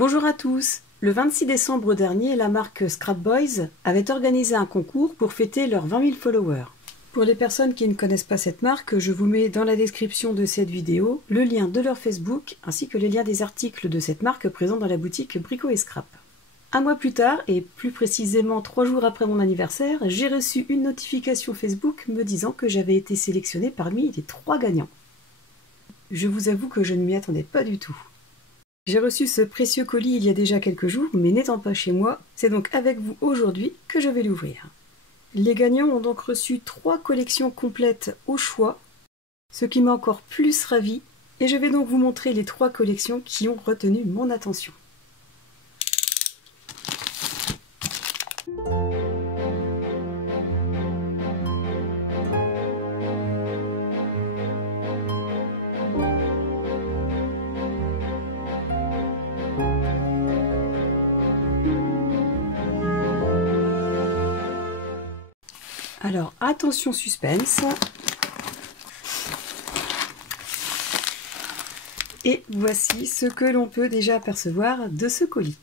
Bonjour à tous. Le 26 décembre dernier, la marque Scrap Boys avait organisé un concours pour fêter leurs 20 000 followers. Pour les personnes qui ne connaissent pas cette marque, je vous mets dans la description de cette vidéo le lien de leur Facebook ainsi que les liens des articles de cette marque présents dans la boutique Brico et Scrap. Un mois plus tard, et plus précisément 3 jours après mon anniversaire, j'ai reçu une notification Facebook me disant que j'avais été sélectionnée parmi les 3 gagnants. Je vous avoue que je ne m'y attendais pas du tout. J'ai reçu ce précieux colis il y a déjà quelques jours, mais n'étant pas chez moi, c'est donc avec vous aujourd'hui que je vais l'ouvrir. Les gagnants ont donc reçu 3 collections complètes au choix, ce qui m'a encore plus ravie, et je vais donc vous montrer les 3 collections qui ont retenu mon attention. Alors, attention suspense. Et voici ce que l'on peut déjà apercevoir de ce colis.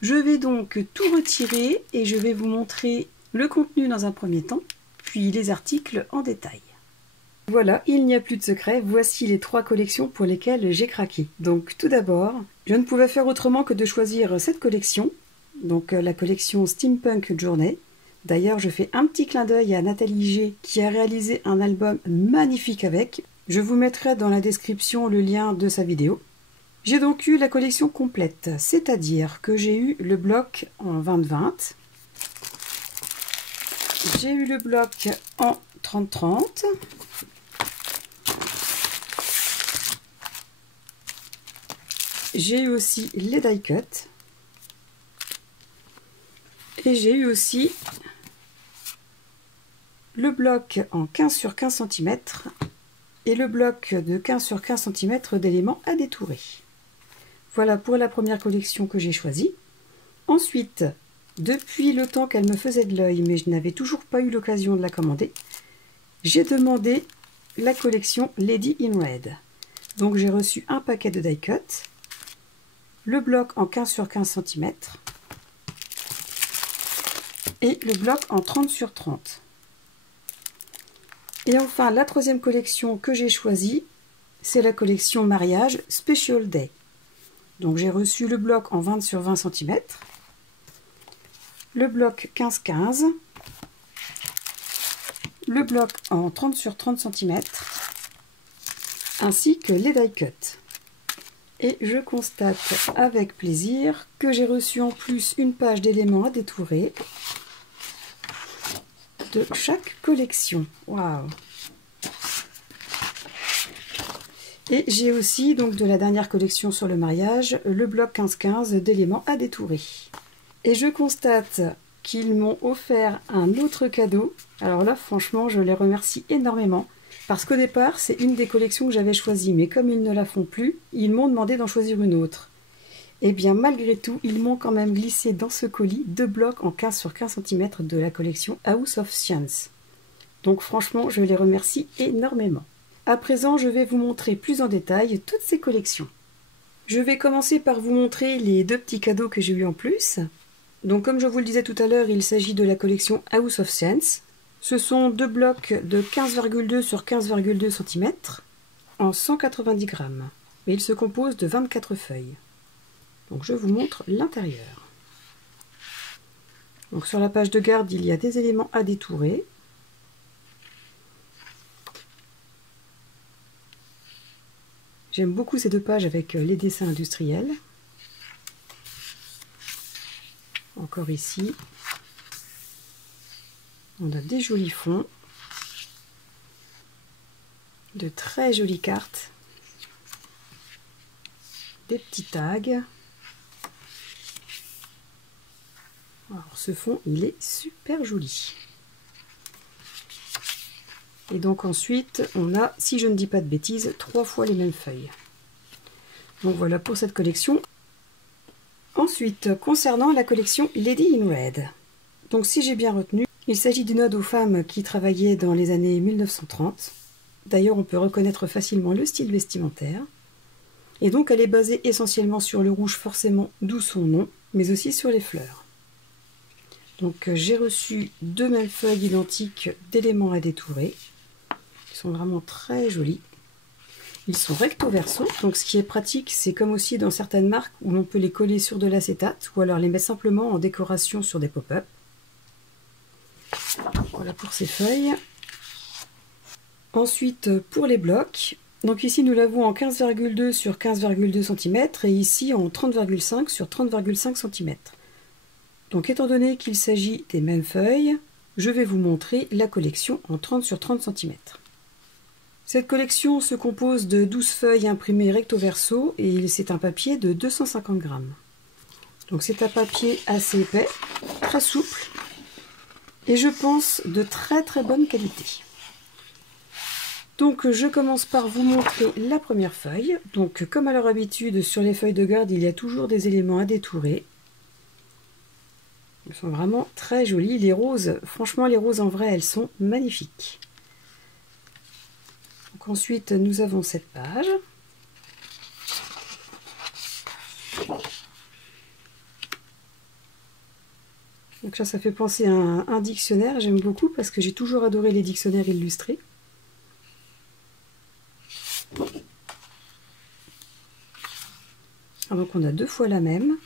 Je vais donc tout retirer et je vais vous montrer le contenu dans un premier temps, puis les articles en détail. Voilà, il n'y a plus de secret, voici les 3 collections pour lesquelles j'ai craqué. Donc tout d'abord, je ne pouvais faire autrement que de choisir cette collection, donc la collection Steampunk Journey. D'ailleurs, je fais un petit clin d'œil à Nathalie G qui a réalisé un album magnifique avec. Je vous mettrai dans la description le lien de sa vidéo. J'ai donc eu la collection complète, c'est-à-dire que j'ai eu le bloc en 20-20, j'ai eu le bloc en 30-30, j'ai eu aussi les die cut, et j'ai eu aussi le bloc en 15 sur 15 cm et le bloc de 15 sur 15 cm d'éléments à détourer. Voilà pour la première collection que j'ai choisie. Ensuite, depuis le temps qu'elle me faisait de l'œil, mais je n'avais toujours pas eu l'occasion de la commander, j'ai demandé la collection Lady in Red. Donc j'ai reçu un paquet de die cut, le bloc en 15 sur 15 cm et le bloc en 30 sur 30. Et enfin, la troisième collection que j'ai choisie, c'est la collection Mariage Special Day. Donc j'ai reçu le bloc en 20 sur 20 cm, le bloc 15-15, le bloc en 30 sur 30 cm, ainsi que les die cut. Et je constate avec plaisir que j'ai reçu en plus une page d'éléments à détourer de chaque collection. Waouh! Et j'ai aussi, donc de la dernière collection sur le mariage, le bloc 15-15 d'éléments à détourer. Et je constate qu'ils m'ont offert un autre cadeau. Alors là, franchement, je les remercie énormément. Parce qu'au départ, c'est une des collections que j'avais choisies. Mais comme ils ne la font plus, ils m'ont demandé d'en choisir une autre. Et bien, malgré tout, ils m'ont quand même glissé dans ce colis 2 blocs en 15 sur 15 cm de la collection House of Science. Donc franchement, je les remercie énormément. À présent, je vais vous montrer plus en détail toutes ces collections. Je vais commencer par vous montrer les 2 petits cadeaux que j'ai eu en plus. Donc comme je vous le disais tout à l'heure, il s'agit de la collection House of Science. Ce sont 2 blocs de 15,2 sur 15,2 cm en 190 grammes. Mais ils se composent de 24 feuilles. Donc je vous montre l'intérieur. Donc sur la page de garde, il y a des éléments à détourer. J'aime beaucoup ces 2 pages avec les dessins industriels. Encore ici, on a des jolis fonds, de très jolies cartes, des petits tags. Alors ce fond, il est super joli. Et donc ensuite, on a, si je ne dis pas de bêtises, 3 fois les mêmes feuilles. Donc voilà pour cette collection. Ensuite, concernant la collection Lady in Red. Donc si j'ai bien retenu, il s'agit d'une ode aux femmes qui travaillaient dans les années 1930. D'ailleurs, on peut reconnaître facilement le style vestimentaire. Et donc elle est basée essentiellement sur le rouge forcément, d'où son nom, mais aussi sur les fleurs. Donc j'ai reçu 2 mêmes feuilles identiques d'éléments à détourer. Ils sont vraiment très jolis. Ils sont recto verso, donc ce qui est pratique, c'est comme aussi dans certaines marques où l'on peut les coller sur de l'acétate ou alors les mettre simplement en décoration sur des pop-up. Voilà pour ces feuilles. Ensuite pour les blocs, donc ici nous l'avons en 15,2 sur 15,2 cm et ici en 30,5 sur 30,5 cm. Donc étant donné qu'il s'agit des mêmes feuilles, je vais vous montrer la collection en 30 sur 30 cm. Cette collection se compose de 12 feuilles imprimées recto verso et c'est un papier de 250 grammes. Donc c'est un papier assez épais, très souple et je pense de très très bonne qualité. Donc je commence par vous montrer la première feuille. Donc comme à leur habitude sur les feuilles de garde il y a toujours des éléments à détourer. Ils sont vraiment très jolis. Les roses, franchement les roses en vrai elles sont magnifiques. Donc ensuite nous avons cette page. Donc ça fait penser à un dictionnaire, j'aime beaucoup parce que j'ai toujours adoré les dictionnaires illustrés. Donc on a 2 fois la même.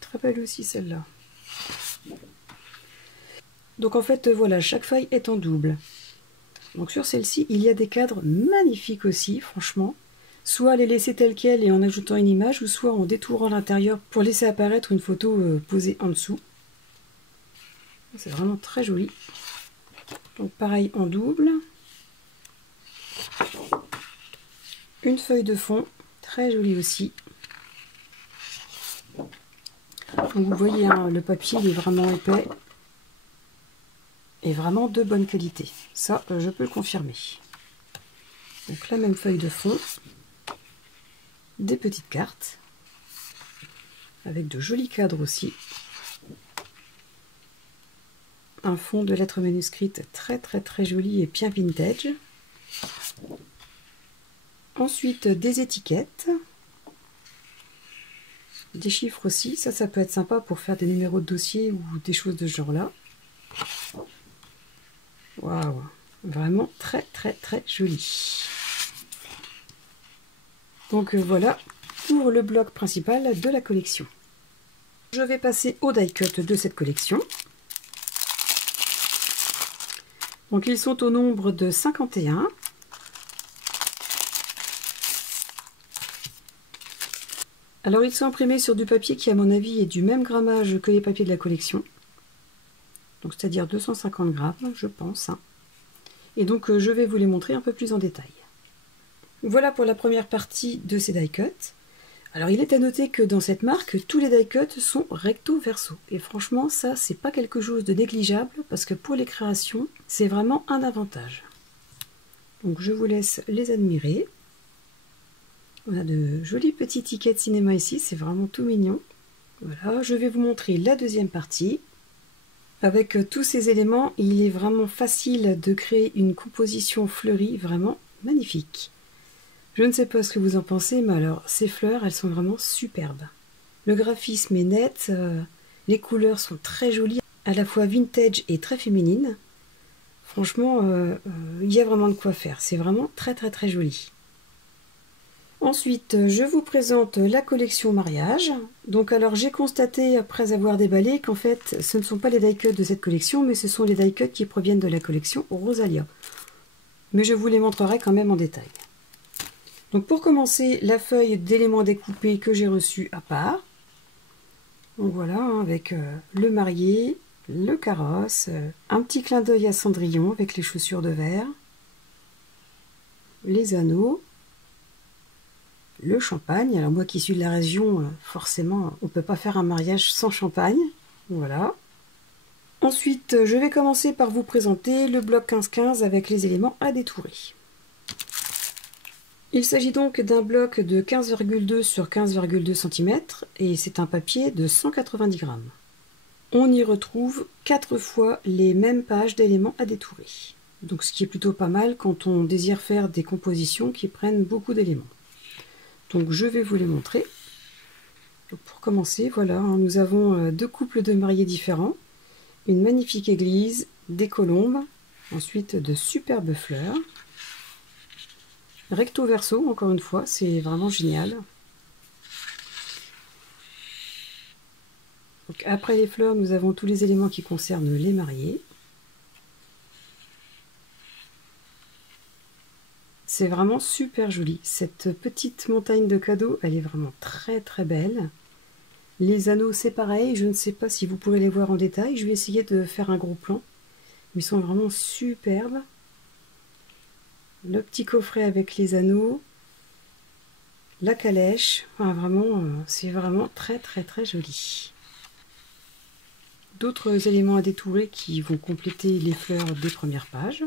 Très belle aussi celle-là. Donc en fait voilà, chaque feuille est en double. Donc sur celle-ci il y a des cadres magnifiques aussi, franchement. Soit les laisser telles quelles et en ajoutant une image, ou soit en détourant l'intérieur pour laisser apparaître une photo posée en dessous. C'est vraiment très joli. Donc pareil en double. Une feuille de fond, très jolie aussi. Donc vous voyez, hein, le papier il est vraiment épais et vraiment de bonne qualité. Ça, je peux le confirmer. Donc la même feuille de fond, des petites cartes, avec de jolis cadres aussi. Un fond de lettres manuscrites très très très joli et bien vintage. Ensuite des étiquettes. Des chiffres aussi, ça peut être sympa pour faire des numéros de dossier ou des choses de ce genre là. Waouh, vraiment très très très joli. Donc voilà pour le bloc principal de la collection. Je vais passer au die cut de cette collection. Donc ils sont au nombre de 51. Alors ils sont imprimés sur du papier qui à mon avis est du même grammage que les papiers de la collection. Donc c'est-à-dire 250 grammes je pense. Hein. Et donc je vais vous les montrer un peu plus en détail. Voilà pour la première partie de ces die cuts. Alors il est à noter que dans cette marque, tous les die cuts sont recto verso. Et franchement ça c'est pas quelque chose de négligeable parce que pour les créations c'est vraiment un avantage. Donc je vous laisse les admirer. On a de jolis petits tickets de cinéma ici, c'est vraiment tout mignon. Voilà, je vais vous montrer la deuxième partie. Avec tous ces éléments, il est vraiment facile de créer une composition fleurie vraiment magnifique. Je ne sais pas ce que vous en pensez, mais alors ces fleurs, elles sont vraiment superbes. Le graphisme est net, les couleurs sont très jolies, à la fois vintage et très féminines. Franchement, il y a vraiment de quoi faire, c'est vraiment très très très joli. Ensuite, je vous présente la collection mariage. Donc alors j'ai constaté après avoir déballé qu'en fait ce ne sont pas les die cuts de cette collection, mais ce sont les die cuts qui proviennent de la collection Rosalia. Mais je vous les montrerai quand même en détail. Donc pour commencer, la feuille d'éléments découpés que j'ai reçue à part. Donc voilà, hein, avec le marié, le carrosse, un petit clin d'œil à Cendrillon avec les chaussures de verre, les anneaux, le champagne. Alors moi qui suis de la région, forcément on ne peut pas faire un mariage sans champagne. Voilà. Ensuite je vais commencer par vous présenter le bloc 15-15 avec les éléments à détourer. Il s'agit donc d'un bloc de 15,2 sur 15,2 cm et c'est un papier de 190 grammes. On y retrouve 4 fois les mêmes pages d'éléments à détourer. Donc ce qui est plutôt pas mal quand on désire faire des compositions qui prennent beaucoup d'éléments. Donc je vais vous les montrer. Donc, pour commencer, voilà, hein, nous avons deux couples de mariés différents, une magnifique église, des colombes, ensuite de superbes fleurs. Recto verso, encore une fois, c'est vraiment génial. Donc, après les fleurs, nous avons tous les éléments qui concernent les mariés. C'est vraiment super joli. Cette petite montagne de cadeaux, elle est vraiment très très belle. Les anneaux, c'est pareil. Je ne sais pas si vous pourrez les voir en détail. Je vais essayer de faire un gros plan. Ils sont vraiment superbes. Le petit coffret avec les anneaux. La calèche. Enfin, vraiment, c'est vraiment très très très joli. D'autres éléments à détourer qui vont compléter les fleurs des premières pages.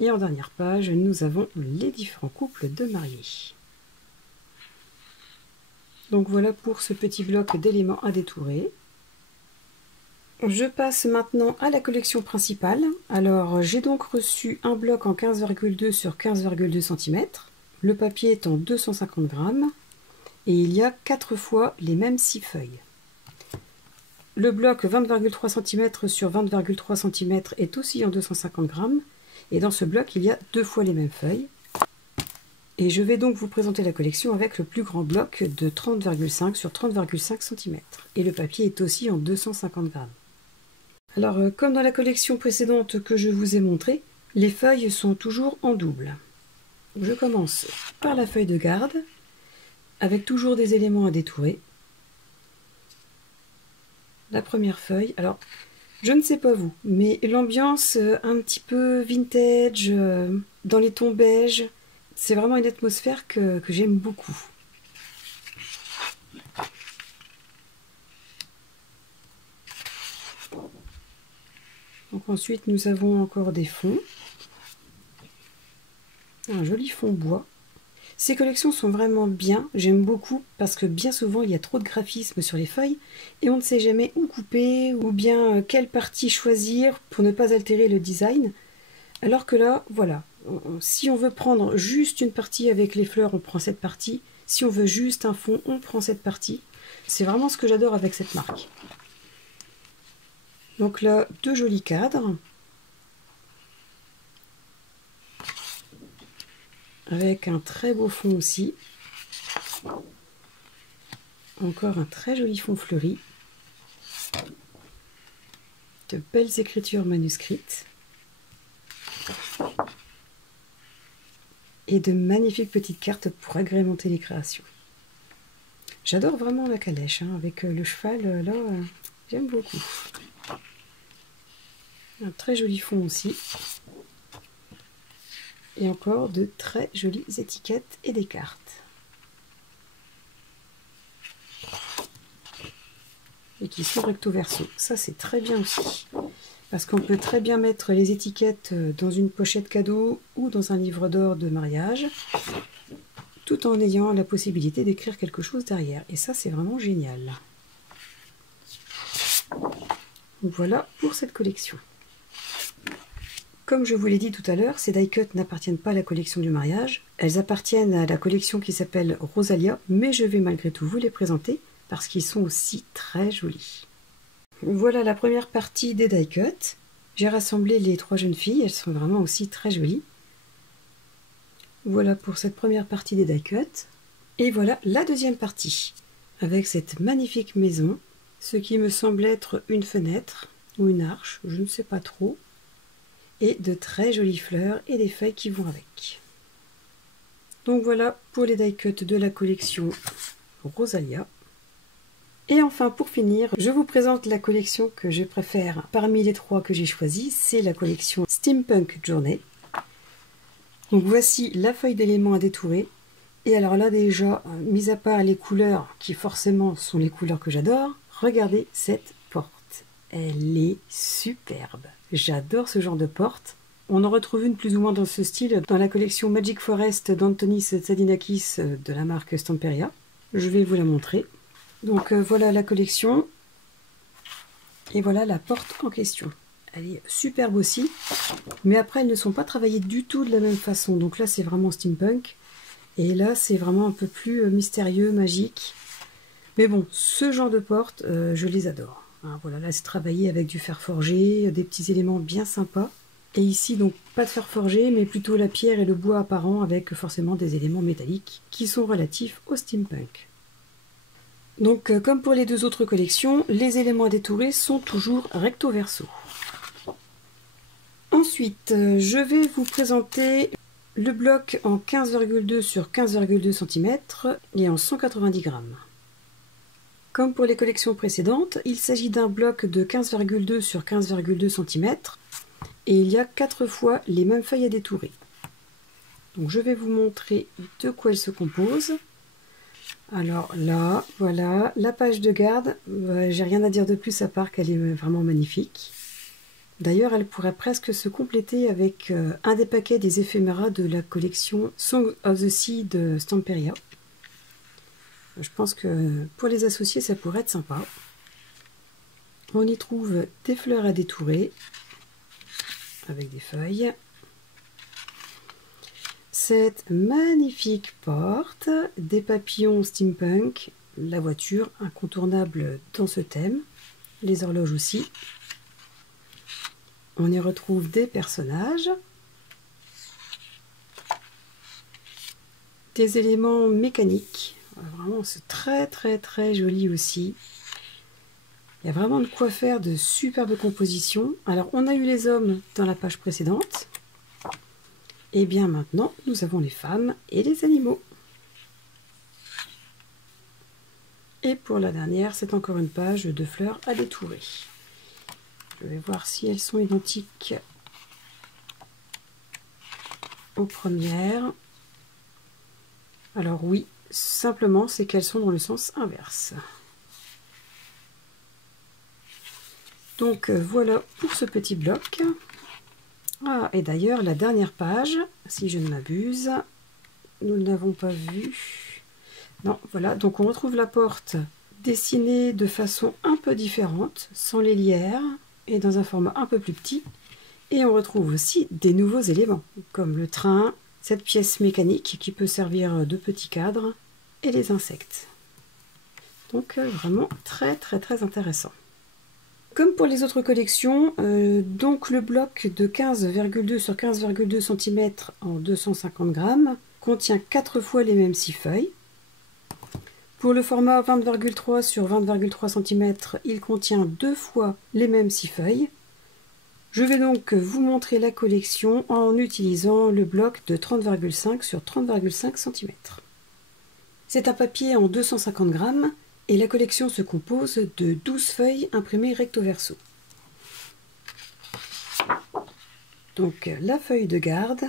Et en dernière page, nous avons les différents couples de mariés. Donc voilà pour ce petit bloc d'éléments à détourer. Je passe maintenant à la collection principale. Alors j'ai donc reçu un bloc en 15,2 sur 15,2 cm. Le papier est en 250 grammes. Et il y a 4 fois les mêmes 6 feuilles. Le bloc 20,3 cm sur 20,3 cm est aussi en 250 grammes. Et dans ce bloc, il y a 2 fois les mêmes feuilles. Et je vais donc vous présenter la collection avec le plus grand bloc de 30,5 sur 30,5 cm. Et le papier est aussi en 250 grammes. Alors, comme dans la collection précédente que je vous ai montrée, les feuilles sont toujours en double. Je commence par la feuille de garde, avec toujours des éléments à détourer. La première feuille, alors... Je ne sais pas vous, mais l'ambiance un petit peu vintage, dans les tons beige, c'est vraiment une atmosphère que j'aime beaucoup. Donc ensuite nous avons encore des fonds. Un joli fond bois. Ces collections sont vraiment bien, j'aime beaucoup parce que bien souvent il y a trop de graphismes sur les feuilles et on ne sait jamais où couper ou bien quelle partie choisir pour ne pas altérer le design. Alors que là, voilà, si on veut prendre juste une partie avec les fleurs, on prend cette partie. Si on veut juste un fond, on prend cette partie. C'est vraiment ce que j'adore avec cette marque. Donc là, deux jolis cadres. Avec un très beau fond aussi. Encore un très joli fond fleuri. De belles écritures manuscrites. Et de magnifiques petites cartes pour agrémenter les créations. J'adore vraiment la calèche, hein, avec le cheval, là, j'aime beaucoup. Un très joli fond aussi. Et encore de très jolies étiquettes et des cartes. Et qui sont recto verso. Ça c'est très bien aussi. Parce qu'on peut très bien mettre les étiquettes dans une pochette cadeau ou dans un livre d'or de mariage, tout en ayant la possibilité d'écrire quelque chose derrière. Et ça c'est vraiment génial. Donc voilà pour cette collection. Comme je vous l'ai dit tout à l'heure, ces die-cuts n'appartiennent pas à la collection du mariage. Elles appartiennent à la collection qui s'appelle Rosalia, mais je vais malgré tout vous les présenter parce qu'ils sont aussi très jolis. Voilà la première partie des die-cuts. J'ai rassemblé les trois jeunes filles, elles sont vraiment aussi très jolies. Voilà pour cette première partie des die-cuts. Et voilà la deuxième partie, avec cette magnifique maison, ce qui me semble être une fenêtre ou une arche, je ne sais pas trop. Et de très jolies fleurs et des feuilles qui vont avec. Donc voilà pour les die-cuts de la collection Rosalia. Et enfin pour finir, je vous présente la collection que je préfère parmi les trois que j'ai choisis, c'est la collection Steampunk Journey. Donc voici la feuille d'éléments à détourer. Et alors là déjà, mis à part les couleurs qui forcément sont les couleurs que j'adore, regardez cette porte. Elle est superbe. J'adore ce genre de porte. On en retrouve une plus ou moins dans ce style dans la collection Magic Forest d'Antonis Tsadinakis de la marque Stamperia. Je vais vous la montrer. Donc voilà la collection. Et voilà la porte en question. Elle est superbe aussi. Mais après, elles ne sont pas travaillées du tout de la même façon. Donc là, c'est vraiment steampunk. Et là, c'est vraiment un peu plus mystérieux, magique. Mais bon, ce genre de porte, je les adore. Hein, voilà, là, c'est travaillé avec du fer forgé, des petits éléments bien sympas. Et ici, donc, pas de fer forgé, mais plutôt la pierre et le bois apparent avec forcément des éléments métalliques qui sont relatifs au steampunk. Donc, comme pour les deux autres collections, les éléments à détourer sont toujours recto verso. Ensuite, je vais vous présenter le bloc en 15,2 sur 15,2 cm et en 190 grammes. Comme pour les collections précédentes, il s'agit d'un bloc de 15,2 sur 15,2 cm et il y a 4 fois les mêmes feuilles à détourer. Donc je vais vous montrer de quoi elle se compose. Alors là, voilà, la page de garde, j'ai rien à dire de plus à part qu'elle est vraiment magnifique. D'ailleurs, elle pourrait presque se compléter avec un des paquets des éphéméras de la collection Song of the Sea de Stamperia. Je pense que pour les associer, ça pourrait être sympa. On y trouve des fleurs à détourer avec des feuilles. Cette magnifique porte, des papillons steampunk, la voiture incontournable dans ce thème, les horloges aussi. On y retrouve des personnages, des éléments mécaniques. Vraiment, c'est très joli aussi. Il y a vraiment de quoi faire de superbes compositions. Alors, on a eu les hommes dans la page précédente. Et bien maintenant, nous avons les femmes et les animaux. Et pour la dernière, c'est encore une page de fleurs à détourer. Je vais voir si elles sont identiques aux premières. Alors oui, simplement c'est qu'elles sont dans le sens inverse. Donc voilà pour ce petit bloc. Ah, et d'ailleurs la dernière page, si je ne m'abuse, nous ne l'avons pas vue. Non, voilà, donc on retrouve la porte dessinée de façon un peu différente, sans les lierres et dans un format un peu plus petit. Et on retrouve aussi des nouveaux éléments, comme le train, cette pièce mécanique qui peut servir de petit cadre, et les insectes. Donc vraiment très intéressant. Comme pour les autres collections, donc le bloc de 15,2 sur 15,2 cm en 250 grammes contient 4 fois les mêmes 6 feuilles. Pour le format 20,3 sur 20,3 cm, il contient 2 fois les mêmes 6 feuilles. Je vais donc vous montrer la collection en utilisant le bloc de 30,5 sur 30,5 cm. C'est un papier en 250 grammes et la collection se compose de 12 feuilles imprimées recto verso. Donc la feuille de garde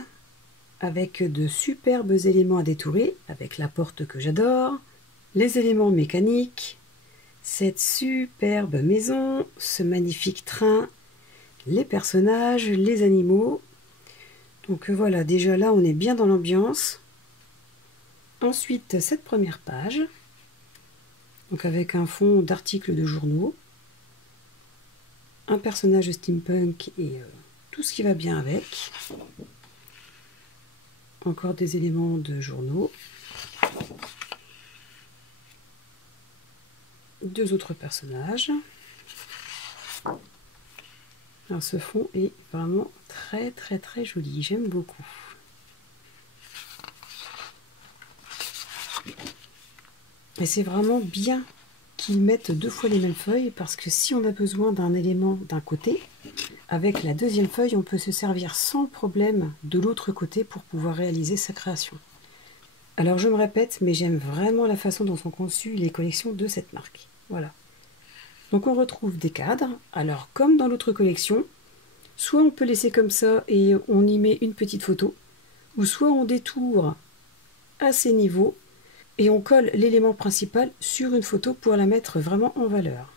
avec de superbes éléments à détourer, avec la porte que j'adore, les éléments mécaniques, cette superbe maison, ce magnifique train, les personnages, les animaux. Donc voilà, déjà là on est bien dans l'ambiance. Ensuite cette première page, donc avec un fond d'articles de journaux, un personnage steampunk et tout ce qui va bien avec. Encore des éléments de journaux. Deux autres personnages. Alors ce fond est vraiment très joli, j'aime beaucoup. Et c'est vraiment bien qu'ils mettent 2 fois les mêmes feuilles parce que si on a besoin d'un élément d'un côté, avec la deuxième feuille, on peut se servir sans problème de l'autre côté pour pouvoir réaliser sa création. Alors je me répète, mais j'aime vraiment la façon dont sont conçues les collections de cette marque. Voilà. Donc on retrouve des cadres. Alors comme dans l'autre collection, soit on peut laisser comme ça et on y met une petite photo, ou soit on détourne à ces niveaux et on colle l'élément principal sur une photo pour la mettre vraiment en valeur.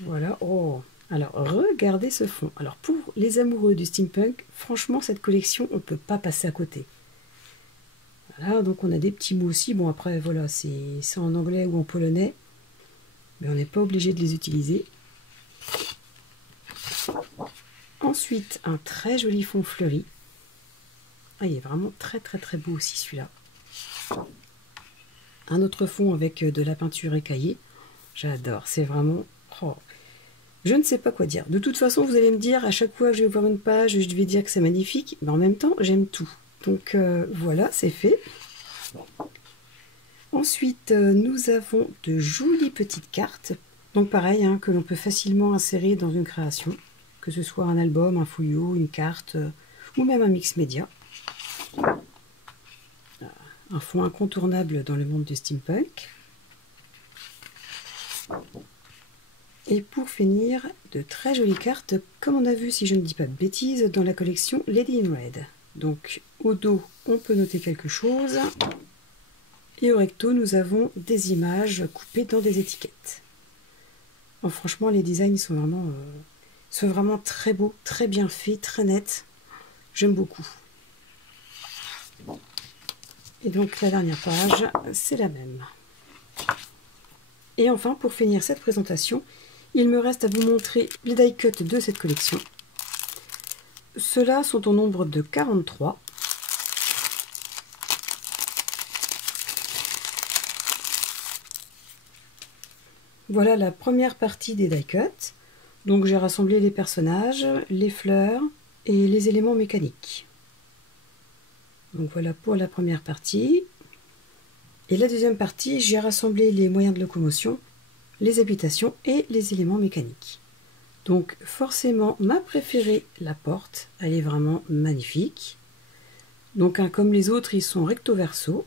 Voilà. Oh. Alors regardez ce fond. Alors pour les amoureux du steampunk, franchement cette collection on ne peut pas passer à côté. Voilà, donc on a des petits mots aussi. Bon après voilà, c'est en anglais ou en polonais, mais on n'est pas obligé de les utiliser. Ensuite, un très joli fond fleuri. Ah, il est vraiment très beau aussi celui-là. Un autre fond avec de la peinture écaillée. J'adore, c'est vraiment... Oh, je ne sais pas quoi dire. De toute façon, vous allez me dire, à chaque fois que je vais voir une page, je vais dire que c'est magnifique, mais en même temps, j'aime tout. Donc voilà, c'est fait. Ensuite, nous avons de jolies petites cartes. Donc pareil, hein, que l'on peut facilement insérer dans une création, que ce soit un album, un folio, une carte, ou même un mix média. Un fond incontournable dans le monde du steampunk. Et pour finir, de très jolies cartes, comme on a vu, si je ne dis pas de bêtises, dans la collection Lady in Red. Donc au dos, on peut noter quelque chose. Et au recto, nous avons des images coupées dans des étiquettes. Bon, franchement, les designs sont vraiment très beaux, très bien faits, très nets. J'aime beaucoup. Et donc la dernière page, c'est la même. Et enfin, pour finir cette présentation, il me reste à vous montrer les die cuts de cette collection. Ceux-là sont au nombre de 43. Voilà la première partie des die cuts. Donc j'ai rassemblé les personnages, les fleurs et les éléments mécaniques. Donc voilà pour la première partie. Et la deuxième partie, j'ai rassemblé les moyens de locomotion, les habitations et les éléments mécaniques. Donc forcément, ma préférée, la porte, elle est vraiment magnifique. Donc comme les autres, ils sont recto verso.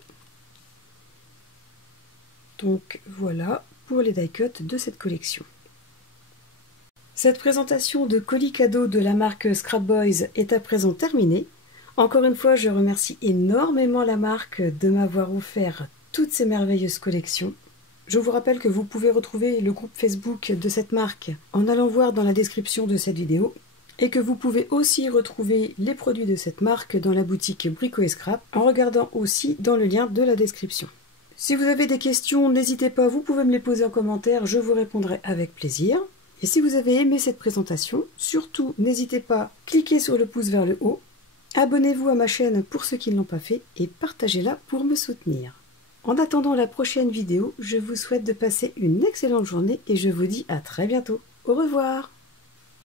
Donc voilà pour les die cuts de cette collection. Cette présentation de colis cadeaux de la marque Scrap Boys est à présent terminée. Encore une fois, je remercie énormément la marque de m'avoir offert toutes ces merveilleuses collections. Je vous rappelle que vous pouvez retrouver le groupe Facebook de cette marque en allant voir dans la description de cette vidéo et que vous pouvez aussi retrouver les produits de cette marque dans la boutique Brico et Scrap en regardant aussi dans le lien de la description. Si vous avez des questions, n'hésitez pas, vous pouvez me les poser en commentaire, je vous répondrai avec plaisir. Et si vous avez aimé cette présentation, surtout n'hésitez pas, cliquez sur le pouce vers le haut, abonnez-vous à ma chaîne pour ceux qui ne l'ont pas fait et partagez-la pour me soutenir. En attendant la prochaine vidéo, je vous souhaite de passer une excellente journée et je vous dis à très bientôt. Au revoir!